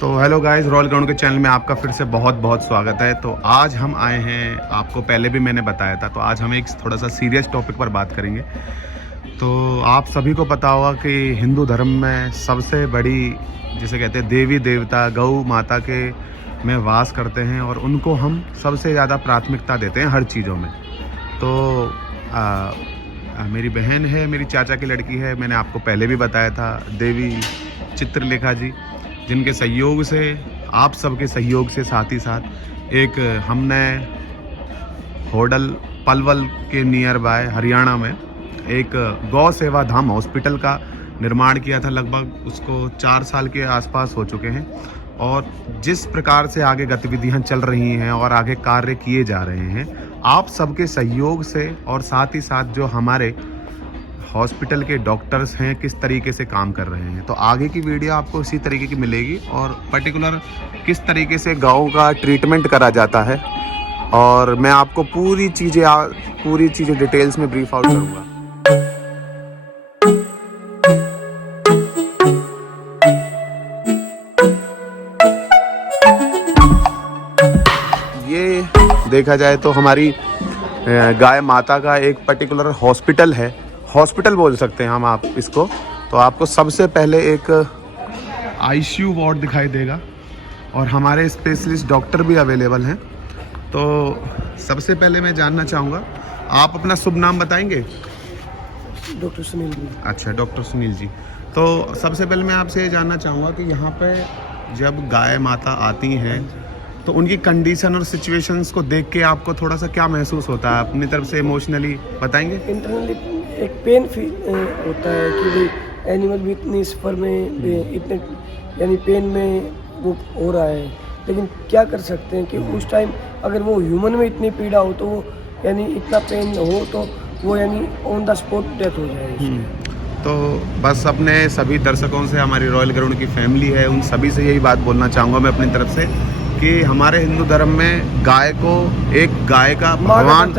तो hello guys, royal ground के channel में आपका फिर से बहुत बहुत स्वागत है। तो आज हम आए हैं, आपको पहले भी मैंने बताया था, तो आज हम एक थोड़ा सा सीरियस टॉपिक पर बात करेंगे। तो आप सभी को पता होगा कि हिंदू धर्म में सबसे बड़ी, जिसे कहते हैं देवी देवता, गौ माता के में वास करते हैं और उनको हम सबसे ज़्यादा प्राथमिकता देते हैं हर चीज़ों में। तो मेरी बहन है, मेरी चाचा की लड़की है, मैंने आपको पहले भी बताया था, देवी चित्रलेखा जी, जिनके सहयोग से, आप सबके सहयोग से, साथ ही साथ एक हमने होडल पलवल के नियर बाय हरियाणा में एक गौ सेवा धाम हॉस्पिटल का निर्माण किया था। लगभग उसको 4 साल के आसपास हो चुके हैं और जिस प्रकार से आगे गतिविधियां चल रही हैं और आगे कार्य किए जा रहे हैं, आप सबके सहयोग से और साथ ही साथ जो हमारे हॉस्पिटल के डॉक्टर्स हैं किस तरीके से काम कर रहे हैं। तो आगे की वीडियो आपको इसी तरीके की मिलेगी और पर्टिकुलर किस तरीके से गाँव का ट्रीटमेंट करा जाता है, और मैं आपको पूरी चीज़ें डिटेल्स में ब्रीफ आउट करूँगा। ये देखा जाए तो हमारी गाय माता का एक पर्टिकुलर हॉस्पिटल है, हॉस्पिटल बोल सकते हैं हम आप इसको। तो आपको सबसे पहले एक आईसीयू वार्ड दिखाई देगा और हमारे स्पेशलिस्ट डॉक्टर भी अवेलेबल हैं। तो सबसे पहले मैं जानना चाहूँगा, आप अपना शुभ नाम बताएंगे? डॉक्टर सुनील जी। अच्छा, डॉक्टर सुनील जी। तो सबसे पहले मैं आपसे ये जानना चाहूँगा कि यहाँ पे जब गाय माता आती हैं तो उनकी कंडीशन और सिचुएशंस को देख के आपको थोड़ा सा क्या महसूस होता है, अपनी तरफ से इमोशनली बताएंगे? इंटरनली एक पेन फील होता है कि भाई एनिमल भी इतनी सफर में इतने यानी पेन में वो हो रहा है, लेकिन क्या कर सकते हैं कि उस टाइम अगर वो ह्यूमन में इतनी पीड़ा हो तो वो यानी इतना पेन हो तो वो यानी ऑन द स्पॉट डेथ हो जाएगी। तो बस अपने सभी दर्शकों से, हमारी रॉयल ग्राउंड की फैमिली है, उन सभी से यही बात बोलना चाहूँगा मैं अपनी तरफ से कि हमारे हिंदू धर्म में गाय को एक गाय का भगवान,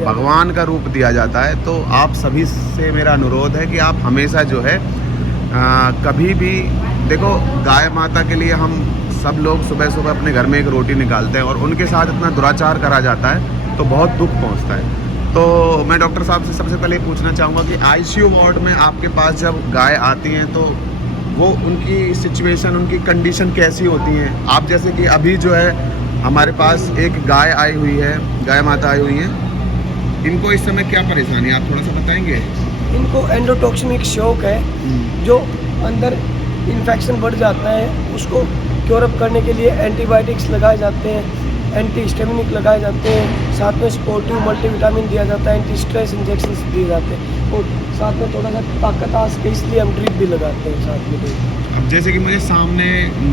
भगवान का रूप दिया जाता है। तो आप सभी से मेरा अनुरोध है कि आप हमेशा जो है कभी भी देखो, गाय माता के लिए हम सब लोग सुबह सुबह अपने घर में एक रोटी निकालते हैं और उनके साथ इतना दुराचार करा जाता है तो बहुत दुख पहुंचता है। तो मैं डॉक्टर साहब से सबसे पहले पूछना चाहूँगा कि आईसीयू वार्ड में आपके पास जब गाय आती हैं तो वो उनकी सिचुएशन, उनकी कंडीशन कैसी होती हैं? आप जैसे कि अभी जो है हमारे पास एक गाय आई हुई है, गाय माता आई हुई है, इनको इस समय क्या परेशानी है, आप थोड़ा सा बताएंगे? इनको एंडोटॉक्सिमिक शॉक है, जो अंदर इन्फेक्शन बढ़ जाता है, उसको क्योर अप करने के लिए एंटीबायोटिक्स लगाए जाते हैं, एंटी हिस्टामिनिक लगाए जाते हैं, साथ में सपोर्टिव मल्टीविटामिन दिया जाता है, एंटी स्ट्रेस इंजेक्शन दिए जाते हैं और साथ में थोड़ा सा ताकत आ सके इसलिए हम ड्रिप भी लगाते हैं साथ में। अब जैसे कि मुझे सामने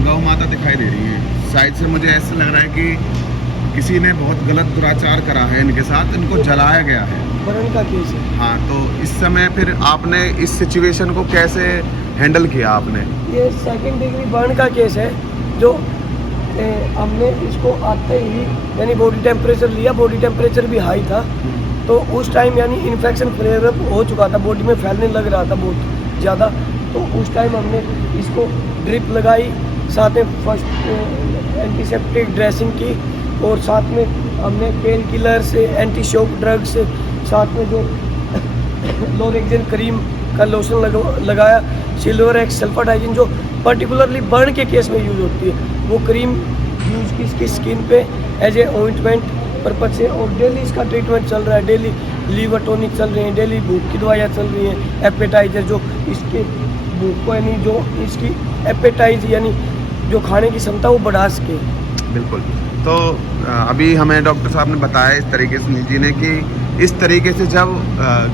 गौ माता दिखाई दे रही है, साइड से मुझे ऐसा लग रहा है कि किसी ने बहुत गलत दुराचार करा है इनके साथ, इनको जलाया गया है, बर्न का केस है। हाँ, तो इस समय फिर आपने इस सिचुएशन को कैसे हैंडल किया आपने? ये 2nd डिग्री बर्न का केस है, जो हमने इसको आते ही यानी बॉडी टेम्परेचर लिया, बॉडी टेम्परेचर भी हाई था, तो उस टाइम यानी इन्फेक्शन फ्लेयर अप हो चुका था, बॉडी में फैलने लग रहा था बहुत ज़्यादा। तो उस टाइम हमने इसको ड्रिप लगाई, साथ में फर्स्ट एंटीसेप्टिक ड्रेसिंग की और साथ में हमने पेन किलर से, एंटी शॉक ड्रग्स, साथ में जो लोरेक्सिन क्रीम का लोशन लगाया, सिल्वर एक्स सल्फाडाइजिन जो पर्टिकुलरली बर्न के केस में यूज़ होती है, वो क्रीम यूज़ की इसकी स्किन पे एज ए ऑइंटमेंट पर्पज से, और डेली इसका ट्रीटमेंट चल रहा है। डेली लीवर टॉनिक चल रही हैं, डेली भूख की दवाइयाँ चल रही हैं, एपेटाइजर जो इसके भूख को यानी जो इसकी एपेटाइज यानी जो खाने की क्षमता वो बढ़ा सके। बिल्कुल। तो अभी हमें डॉक्टर साहब ने बताया इस तरीके से, सुनील जी ने, कि इस तरीके से जब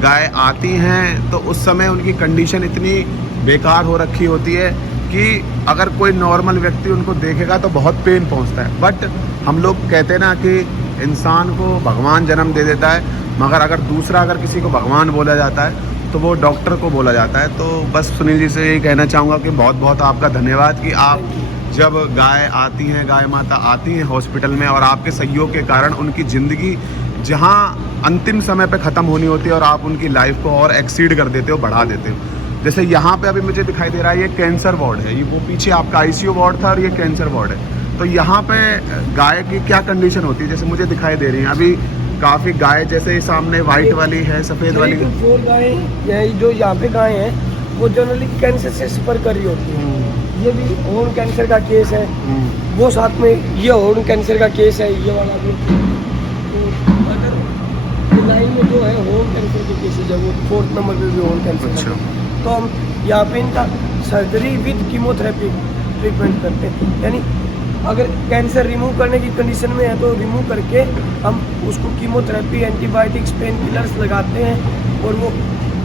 गाय आती हैं तो उस समय उनकी कंडीशन इतनी बेकार हो रखी होती है कि अगर कोई नॉर्मल व्यक्ति उनको देखेगा तो बहुत पेन पहुंचता है। बट हम लोग कहते हैं ना कि इंसान को भगवान जन्म दे देता है, मगर अगर किसी को भगवान बोला जाता है तो वो डॉक्टर को बोला जाता है। तो बस सुनील जी से यही कहना चाहूँगा कि बहुत बहुत आपका धन्यवाद कि आप जब गाय आती हैं, गाय माता आती हैं हॉस्पिटल में और आपके सहयोग के कारण उनकी ज़िंदगी जहाँ अंतिम समय पे ख़त्म होनी होती है और आप उनकी लाइफ को और एक्सीड कर देते हो, बढ़ा देते हो। जैसे यहाँ पे अभी मुझे दिखाई दे रहा है ये कैंसर वार्ड है, ये वो पीछे आपका आईसीयू वार्ड था और ये कैंसर वार्ड है। तो यहाँ पे गाय की क्या कंडीशन होती है, जैसे मुझे दिखाई दे रही है अभी काफ़ी गाय, जैसे सामने वाइट वाली है, सफ़ेद वाली है। 4 गाय जो यहाँ पे गाय हैं वो जनरली कैंसर से सफ़र कर रही होती है। ये भी हॉर्न कैंसर का केस है, वो साथ में ये हॉर्न कैंसर का केस है, ये वाला भी। तो अगर लाइन में जो है हॉर्न कैंसर के केसेज है, वो 4th नंबर पे भी हॉर्न कैंसर अच्छा। है। तो हम यहाँ पे इनका सर्जरी विद कीमोथेरेपी ट्रीटमेंट करते हैं, यानी अगर कैंसर रिमूव करने की कंडीशन में है तो रिमूव करके हम उसको कीमोथेरेपी, एंटीबायोटिक्स, पेन किलर्स लगाते हैं और वो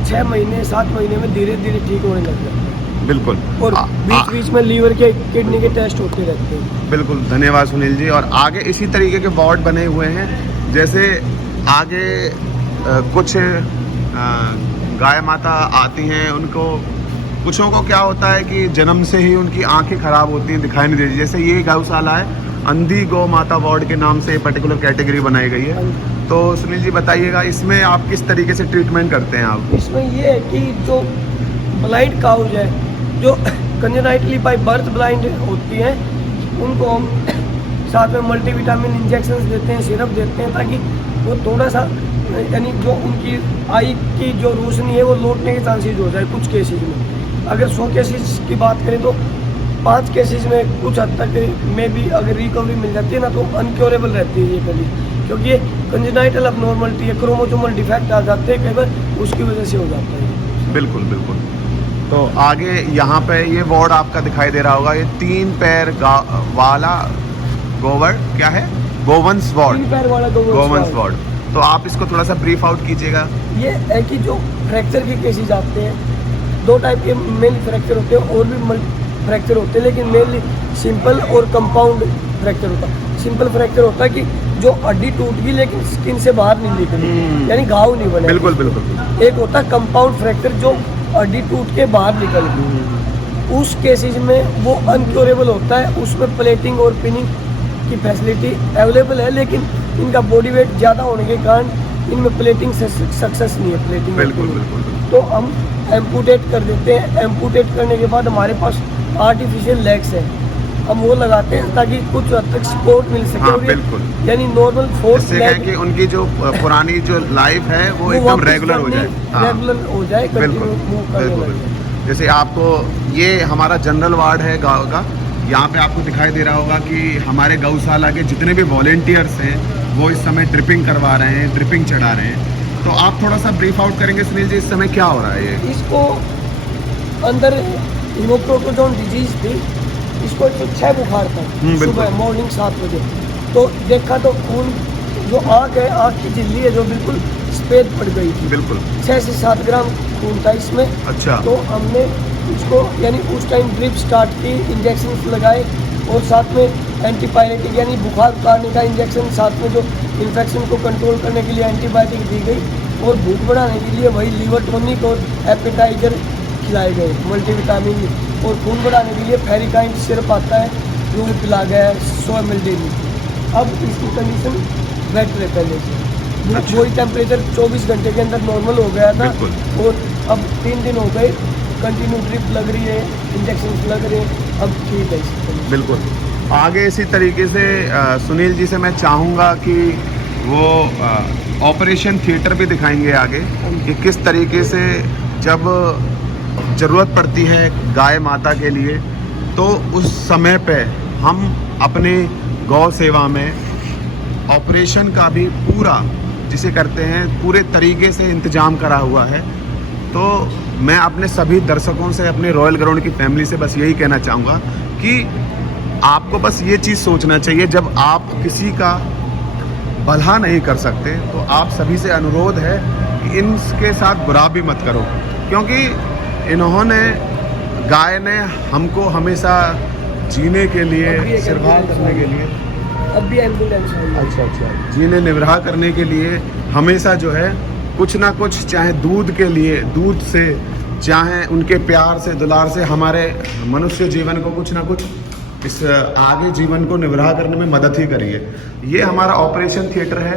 6 महीने 7 महीने में धीरे धीरे ठीक होने लग जाता है। बिल्कुल। और बीच बीच में लीवर के, किडनी के टेस्ट होते रहते हैं। बिल्कुल, धन्यवाद सुनील जी। और आगे इसी तरीके के वार्ड बने हुए हैं, जैसे आगे कुछ गाय माता आती हैं, उनको कुछों को क्या होता है कि जन्म से ही उनकी आंखें खराब होती हैं, दिखाई नहीं देती। जैसे ये गौशाला है, अंधी गौ माता वार्ड के नाम से पर्टिकुलर कैटेगरी बनाई गई है। तो सुनील जी बताइएगा, इसमें आप किस तरीके से ट्रीटमेंट करते हैं आप? इसमें ये है कि जो ब्लाइंड काउज है, जो कंजेनाइटली बाय बर्थ ब्लाइंड होती हैं, उनको हम साथ में मल्टीविटामिन इंजेक्शंस देते हैं, सिरप देते हैं, ताकि वो थोड़ा सा, यानी जो उनकी आई की जो रोशनी है वो लौटने के चांसेस हो जाए कुछ केसेज में। अगर 100 केसेज की बात करें तो 5 केसेज में कुछ हद तक में भी अगर रिकवरी मिल जाती है ना, तो अनक्योरेबल रहती है ये कंडीशन, क्योंकि ये कंजेनाइटल अबनॉर्मलिटी है, क्रोमोसोमल डिफेक्ट आ जाते हैं कई बार, उसकी वजह से हो जाता है। बिल्कुल बिल्कुल। तो आगे यहाँ पे ये वार्ड आपका दिखाई दे रहा होगा, ये 3 पैर वाला गोवर क्या है, गोवंश वार्ड, 3 पैर वाला गोवंश वार्ड। तो आप इसको थोड़ा सा ब्रीफ आउट कीजिएगा। ये है कि जो फ्रैक्चर के केसेज आते हैं, 2 टाइप के मेन फ्रैक्चर होते हैं, और भी फ्रैक्चर होते हैं, लेकिन मेनली सिंपल और कंपाउंड फ्रैक्चर होता है। सिंपल फ्रैक्चर होता है कि जो हड्डी टूट गई लेकिन स्किन से बाहर नहीं निकली, यानी घाव नहीं बने। बिल्कुल बिल्कुल। एक होता है कंपाउंड फ्रैक्चर, जो हड्डी टूट के बाहर निकल गई, उस केसेज में वो अनक्योरेबल होता है। उसमें प्लेटिंग और पिनिंग की फैसिलिटी अवेलेबल है, लेकिन इनका बॉडी वेट ज़्यादा होने के कारण इनमें प्लेटिंग सक्सेस नहीं है। प्लेटिंग बिल्कुल बिल्कुल। तो हम एम्पूटेट कर देते हैं। एम्पूटेट करने के बाद हमारे पास आर्टिफिशियल लेग्स है, हम वो लगाते हैं ताकि कुछ हद तक सपोर्ट मिल सके। हाँ, बिल्कुल। यानी नॉर्मल फोर्स लेग कि उनकी जो पुरानी जो लाइफ है वो एकदम रेगुलर हो जाए, रेगुलर हो जाए, बिल्कुल बिल्कुल। जैसे आपको ये हमारा जनरल वार्ड है गाँव का, यहाँ पे आपको दिखाई दे रहा होगा कि हमारे गौशाला के जितने भी वॉलेंटियर्स हैं वो इस समय ड्रिपिंग करवा रहे हैं, ड्रिपिंग चढ़ा रहे हैं। तो आप थोड़ा सा ब्रीफ आउट करेंगे सुनील जी, इस समय क्या हो रहा है? ये इसको अंदर हीमोप्रोटोजोन डिजीज थी, इसको 106 बुखार था सुबह मॉर्निंग 7 बजे। तो देखा तो खून, जो आँख है, आँख की झिल्ली है जो बिल्कुल सफेद पड़ गई थी। बिल्कुल 6 से 7 ग्राम खून था इसमें। अच्छा। तो हमने उसको, यानी उस टाइम ड्रिप स्टार्ट की, इंजेक्शन लगाए, और साथ में एंटीपायरेटिक यानी बुखार उतारने का इंजेक्शन, साथ में जो इन्फेक्शन को कंट्रोल करने के लिए एंटीबायोटिक दी गई, और भूख बढ़ाने के लिए वही लीवर टॉनिक और एपेटाइजर खिलाए गए, मल्टीविटामिन। और खून बढ़ाने के लिए फेरिकाइन सिरप आता है जो पिला गया है 100 ml डेली। अब इसकी कंडीशन बेटर है पहले से। अच्छा। वही टेम्परेचर 24 घंटे के अंदर नॉर्मल हो गया था, और अब 3 दिन हो गए, कंटिन्यू ड्रिप लग रही है, इंजेक्शन लग रहे हैं, अब ठीक है। बिल्कुल। आगे इसी तरीके से सुनील जी से मैं चाहूँगा कि वो ऑपरेशन थिएटर भी दिखाएंगे आगे, कि किस तरीके से जब ज़रूरत पड़ती है गाय माता के लिए, तो उस समय पे हम अपने गौ सेवा में ऑपरेशन का भी पूरा, जिसे करते हैं, पूरे तरीके से इंतज़ाम करा हुआ है। तो मैं अपने सभी दर्शकों से, अपने रॉयल ग्राउंड की फैमिली से बस यही कहना चाहूँगा कि आपको बस ये चीज़ सोचना चाहिए, जब आप किसी का भला नहीं कर सकते तो आप सभी से अनुरोध है कि इनके साथ बुरा भी मत करो, क्योंकि इन्होंने, गाय ने हमको हमेशा जीने के लिए, निर्वाह करने के लिए, अब भी एम्बुलेंस है। अच्छा, जीने निर्वाह करने के लिए हमेशा जो है कुछ ना कुछ, चाहे दूध के लिए, दूध से, चाहे उनके प्यार से, दुलार से, हमारे मनुष्य जीवन को कुछ ना कुछ, इस आगे जीवन को निर्वाह करने में मदद ही करी है। ये हमारा ऑपरेशन थिएटर है।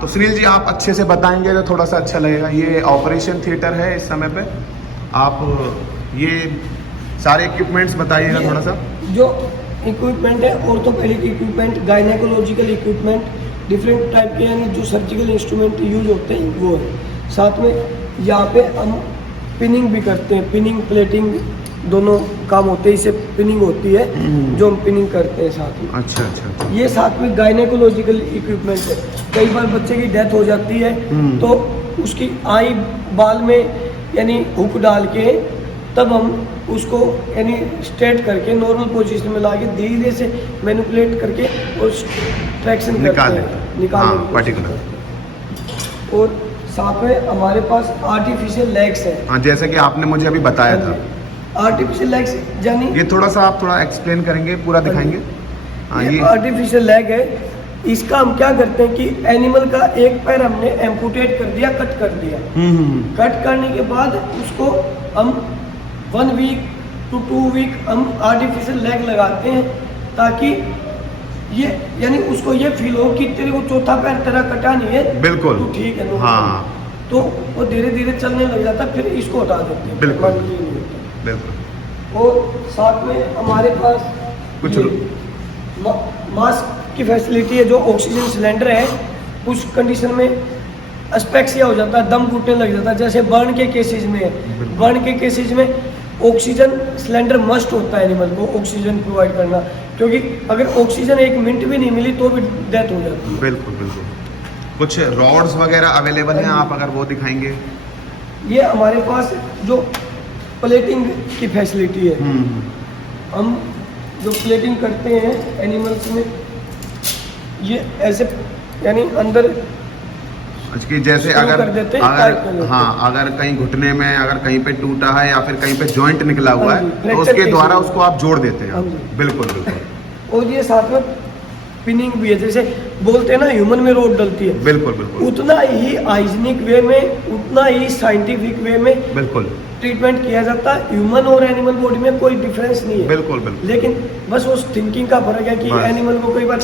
तो सुनील जी आप अच्छे से बताएंगे तो थोड़ा सा अच्छा लगेगा। ये ऑपरेशन थिएटर है इस समय पे। आप ये सारे इक्विपमेंट्स बताइएगा थोड़ा सा। जो इक्विपमेंट है orthopaedic equipment, gynaecological equipment, different type के यानी जो सर्जिकल इंस्ट्रूमेंट यूज होते हैं वो है। साथ में यहाँ पे हम पिनिंग भी करते हैं, पिनिंग प्लेटिंग दोनों काम होते हैं, इससे पिनिंग होती है जो हम पिनिंग करते हैं साथ में। अच्छा अच्छा अच्छा। ये साथ में गायनेकोलॉजिकल इक्विपमेंट है। कई बार बच्चे की डेथ हो जाती है तो उसकी आई बाल में यानी हुक डाल के तब हम उसको यानी स्ट्रेट करके नॉर्मल पोजीशन में लाके धीरे से मैनिपुलेट करके और ट्रैक्शन करते हैं, निकालने की कोशिश पर्टिकुलर। करते हैं। और साथ में हमारे पास आर्टिफिशियल लेग्स है। हाँ, जैसे कि आपने मुझे अभी बताया था। आर्टिफिशियल लेग्स यानी ये थोड़ा सा आप थोड़ा एक्सप्लेन करेंगे, पूरा दिखाएंगे। हाँ, ये ये आर्टिफिशियल लेग है। इसका हम क्या करते हैं कि एनिमल का एक पैर हमने एम्पुटेट कर दिया, कट कर दिया। कट करने के बाद उसको हम 1 वीक to 2 वीक हम आर्टिफिशियल लेग लगाते हैं ताकि ये यानी उसको ये फील हो कि तेरे को चौथा पैर तेरा कटा नहीं है, बिल्कुल। तो ठीक है। हाँ, तो वो धीरे धीरे चलने लग जाता है, फिर इसको हटा देते हैं। बिल्कुल। मान लीजिए नहीं होता। बिल्कुल। और साथ में हमारे पास कुछ मास्क की फैसिलिटी है। जो ऑक्सीजन सिलेंडर है कुछ कंडीशन में अस्पेक्सिया हो जाता है, दम घुटने लग जाता है, जैसे बर्न के केसेस में है। बर्न के केसेस में ऑक्सीजन सिलेंडर मस्ट होता है एनिमल को ऑक्सीजन प्रोवाइड करना, क्योंकि अगर ऑक्सीजन 1 मिनट भी नहीं मिली तो भी डेथ हो जाती है। बिल्कुल बिल्कुल। कुछ रॉड्स वगैरह अवेलेबल हैं, आप अगर वो दिखाएंगे। ये हमारे पास जो प्लेटिंग की फैसिलिटी है, हम जो प्लेटिंग करते हैं एनिमल्स में, ये ऐसे यानी अंदर कि जैसे शुरू अगर कर देते हैं, टाइट कर अगर देते हाँ, अगर कहीं घुटने में अगर कहीं पे टूटा है या फिर कहीं पे जॉइंट निकला हुआ हाँ जी, है तो फ्रैक्चर उसके केस द्वारा में। उसको आप जोड़ देते हैं। हाँ जी। बिल्कुल बिल्कुल। और ये साथ में पिनिंग भी है, जैसे बोलते हैं ना ह्यूमन में रोड डलती है, बिल्कुल बिल्कुल। उतना ही हाइजीनिक वे में, उतना ही साइंटिफिक वे में बिल्कुल ट्रीटमेंट किया जाता है। ह्यूमन और एनिमल बॉडी में कोई डिफरेंस नहीं है। बिल्कुल बिल्कुल। लेकिन बस उस थिंकिंग का फर्क है कि बस। एनिमल को कई बार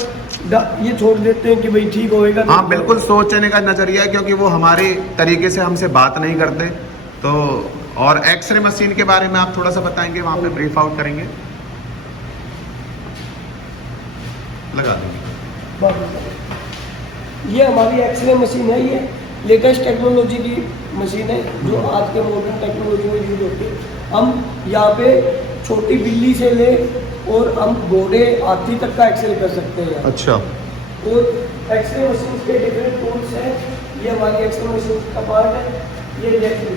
ये छोड़ देते हैं कि भाई ठीक होएगा। हाँ बिल्कुल, सोचने का नजरिया है, क्योंकि वो हमारे तरीके से हमसे बात नहीं करते। तो और एक्सरे मशीन के बारे में आप थोड़ा सा बताएंगे, वहाँ पे ब्रीफ आउट करेंगे, लगा देंगे। ये हमारी एक्सरे मशीन है। ये लेटेस्ट टेक्नोलॉजी की मशीन है जो आज के मॉडर्न टेक्नोलॉजी में यूज होती है। हम यहाँ पे छोटी बिल्ली से ले और हम घोड़े हाथी तक का एक्सरे कर सकते हैं। अच्छा। और एक्सरे मशीन के डिफरेंट टूल्स हैं। ये हमारी एक्सरे मशीन का पार्ट है। ये देखिए,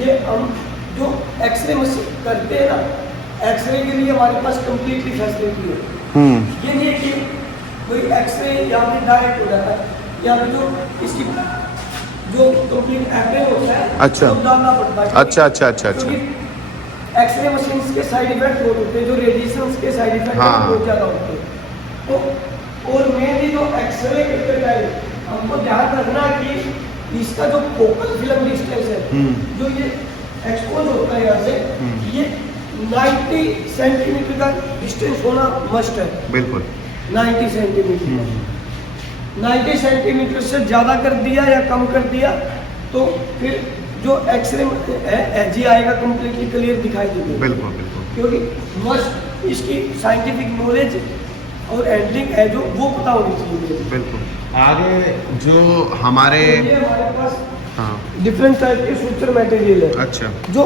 ये हम जो एक्सरे मशीन करते हैं ना, एक्सरे के लिए हमारे पास कम्प्लीटली फैसिलिटी है। ये नहीं है कि कोई एक्सरे यहाँ पे डायरेक्ट हो जाता है, यहाँ पे जो इसकी जो कंप्लीट एक्सरे होता है अच्छा। वो डालना पड़ता है। अच्छा अच्छा अच्छा अच्छा। एक्सरे मशीन के साइड इफेक्ट बहुत होते हैं, जो रेडिएशन के साइड इफेक्ट हाँ। बहुत ज़्यादा होते हैं। तो और मेनली जो एक्सरे करते टाइम हमको ध्यान रखना कि इसका जो फोकल फिल्म डिस्टेंस है, जो ये एक्सपोज होता है यहाँ से, ये 90 सेंटीमीटर का डिस्टेंस होना मस्ट है। बिल्कुल 90 सेंटीमीटर। 90 सेंटीमीटर से ज़्यादा कर दिया या कम कर दिया तो फिर जो एक्सरे है जी आएगा, कम्प्लीटली क्लियर दिखाई देगा। बिल्कुल बिल्कुल। क्योंकि मस्ट इसकी साइंटिफिक नॉलेज और हैंडलिंग है जो वो पता होनी चाहिए। बिल्कुल। आगे जो हमारे तो ये हमारे पास हाँ डिफरेंट टाइप के सूचर मटेरियल है। अच्छा। जो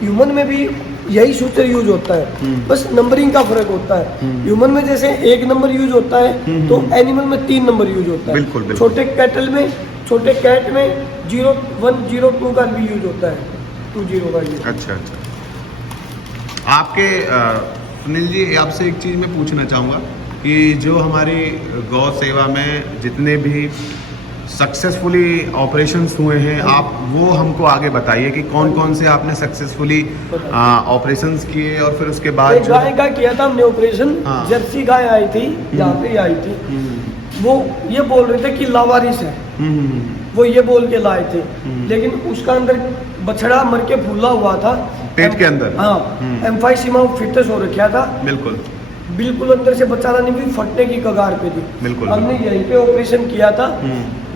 ह्यूमन में भी यही सूचर यूज होता है, बस नंबरिंग का फर्क होता है। ह्यूमन में जैसे 1 नंबर यूज होता है तो एनिमल में 3 नंबर यूज होता है। बिल्कुल बिल्कुल। छोटे कैटल में, छोटे कैट में 01, 02 का भी यूज होता है, 20 का यूज। अच्छा अच्छा। आपके सुनील जी, आपसे एक चीज़ मैं पूछना चाहूँगा कि जो हमारी गौ सेवा में जितने भी सक्सेसफुली ऑपरेशंस हुए हैं, आप वो हमको आगे बताइए कि कौन कौन से आपने सक्सेसफुली ऑपरेशंस किए और फिर उसके बाद एक गाय का किया था हमने ऑपरेशन। हाँ। जर्सी गाय आई थी, यहाँ पे आई थी। वो ये बोल रहे थे कि लावारिस है, वो ये बोल के लाए थे, लेकिन उसका अंदर बछड़ा मर के फूला हुआ था पेट के अंदर। हाँ, एम्फाइसीमा फिटस हो रखा था, बिल्कुल अंदर से बच्चा नहीं भी फटने की कगार पे थी। बिल्कुल। हमने यहीं पे ऑपरेशन किया था।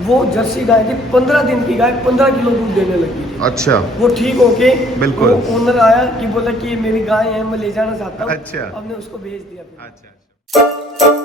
वो जर्सी गाय थी, 15 दिन की गाय 15 किलो दूध देने लगी। अच्छा। वो ठीक होके बिल्कुल। वो ओनर आया कि बोला कि ये मेरी गाय है, मैं ले जाना चाहता हूँ। अच्छा। हमने उसको भेज दिया फिर। अच्छा अच्छा।